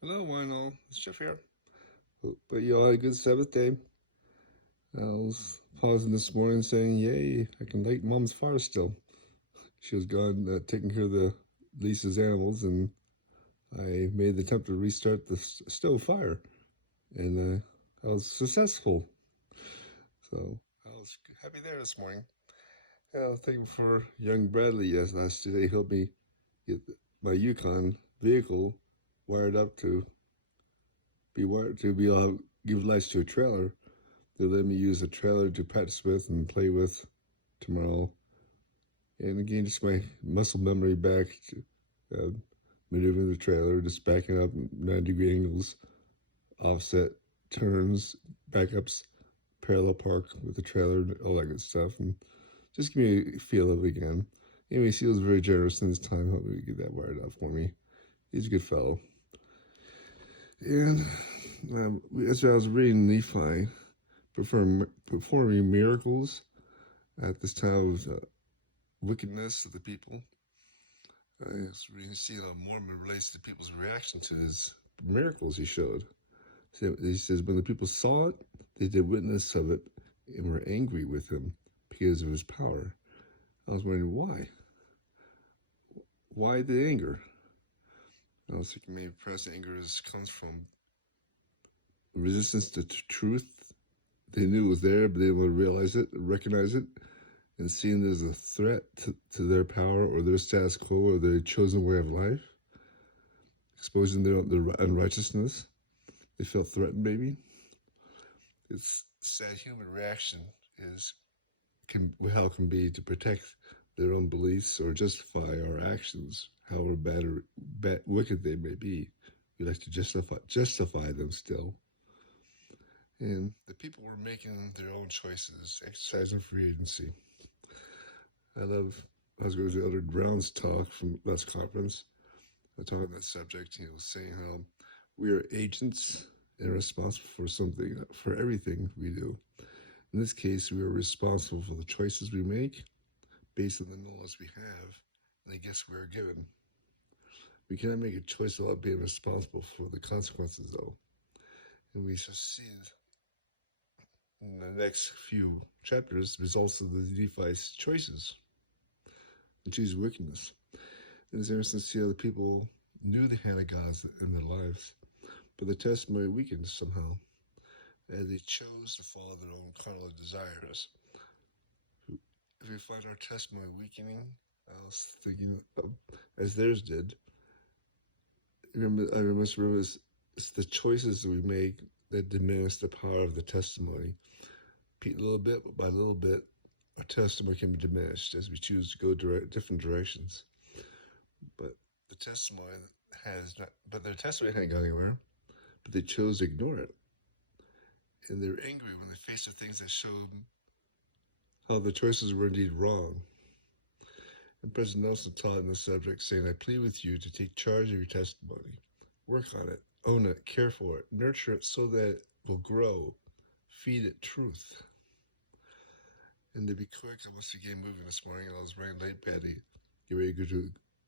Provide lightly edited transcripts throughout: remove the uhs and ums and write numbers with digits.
Hello, one and all. It's Jeff here. But you all had a good Sabbath day. I was pausing this morning saying, yay, I can light mom's fire still. She was gone taking care of the Lisa's animals, and I made the attempt to restart the stove fire. And I was successful. So I was happy there this morning. And I was thankful for young Bradley yesterday. He helped me get my Yukon vehicle wired up to be able to give lights to a trailer. They let me use the trailer to practice with and play with tomorrow. And again, just my muscle memory back to maneuvering the trailer, just backing up 90-degree angles, offset turns, backups, parallel park with the trailer, all that good stuff. And just give me a feel of it again. Anyway, he was very generous in his time, helping me get that wired up for me. He's a good fellow. And as I was reading Nephi, performing miracles at this time of wickedness of the people. I was reading, seeing how Mormon relates to people's reaction to his miracles he showed. He says, when the people saw it, they did witness of it and were angry with him because of his power. I was wondering why. Why the anger? I was thinking maybe perhaps the anger comes from resistance to truth. They knew it was there, but they didn't want to realize it, recognize it, and seeing it as a threat to their power or their status quo or their chosen way of life, exposing their unrighteousness. They felt threatened, maybe. It's sad human reaction how it can be to protect their own beliefs or justify our actions, however bad, wicked they may be. We like to justify them still. And the people were making their own choices, exercising free agency. I was going to Elder Brown's talk from last conference. I talked about that subject. He was saying how we are agents and responsible for everything we do. In this case, we are responsible for the choices we make based on the knowledge we have and the gifts we are given. We cannot make a choice without being responsible for the consequences, though. And we shall see in the next few chapters results of the Nephi's choices and choose wickedness. And it's interesting to see how the people knew the hand of God in their lives, but the testimony weakened somehow as they chose to follow their own carnal desires. If we find our testimony weakening, I was thinking of, as theirs did, I must remember it's the choices that we make that diminish the power of the testimony. Little bit by little bit, our testimony can be diminished as we choose to go different directions. But the testimony their testimony hadn't gone anywhere, but they chose to ignore it. And they're angry when they face the things that showed how the choices were indeed wrong. And President Nelson taught in the subject, saying, I plead with you to take charge of your testimony. Work on it, own it, care for it, nurture it so that it will grow. Feed it truth. And to be quick, I was again moving this morning. I was running late, Patty. Get ready to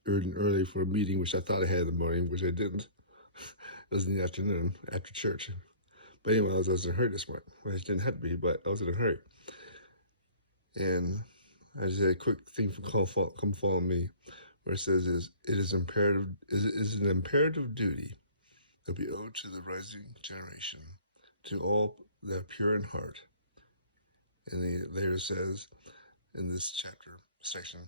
go to early for a meeting, which I thought I had in the morning, which I didn't. It was in the afternoon, after church. But anyway, I was in a hurry this morning. Well, it didn't have to be, but I was in a hurry. And I just had a quick thing from Come Follow Me, where it says, it is an imperative duty that be owed to the rising generation, to all that are pure in heart. And later says in this chapter section,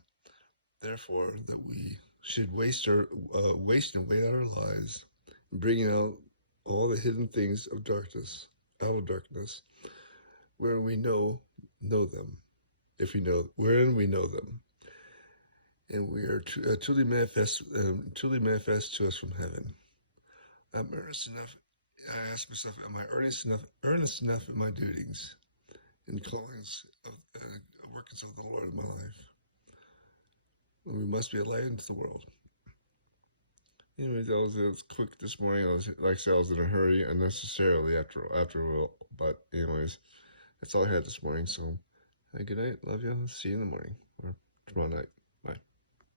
therefore, that we should waste and wait our lives, bringing out all the hidden things of darkness, out of darkness, wherein we know them, wherein we know them, and we are truly manifest to us from heaven. I'm earnest enough. I ask myself, am I earnest enough in my doings, in callings of workings of the Lord in my life? We must be a light into the world. Anyway, that was quick this morning. I was in a hurry unnecessarily after all. But anyways, that's all I had this morning. So, good night. Love you. See you in the morning or tomorrow night.